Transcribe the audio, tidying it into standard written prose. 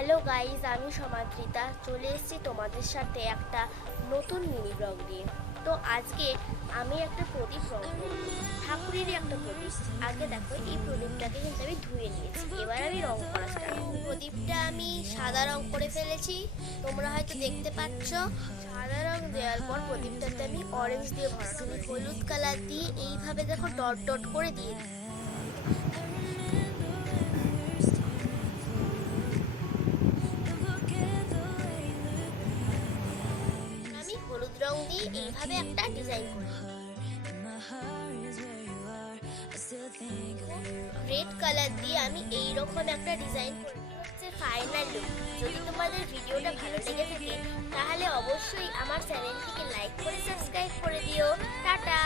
Hello guys, আমি সমাদৃতা চলে এসেছি তোমাদের সাথে একটা নতুন মিনি ব্লগ নিয়ে। তো আজকে আমি একটা প্রদীপ রং করব, ঠাকুরেরই একটা প্রদীপ। আগে দেখো, এই প্রদীপটাকে কিন্তু আমি ধুয়ে নিয়েছি, এবার আমি রং করা স্টার্ট করব। প্রদীপটা আমি সাদা রং করে ফেলেছি, তোমরা হয়তো দেখতে পাচ্ছ। সাদা রং দেওয়ার পর প্রদীপটাতে আমি অরেঞ্জ দিয়ে ভরাবো, হলুদ কালার দিয়ে এইভাবে দেখো ডট ডট করে দিয়ে দিই। আমি হলুদ রং দিয়ে এইভাবে একটা ডিজাইন করি। রেড কালার দিয়ে আমি এইরকম একটা ডিজাইন করি। হচ্ছে ফাইনাল লুক। যদি তোমাদের ভিডিওটা ভালো লেগে থাকে তাহলে অবশ্যই আমার চ্যানেলটিকে লাইক করে সাবস্ক্রাইব করে দিও। টাটা।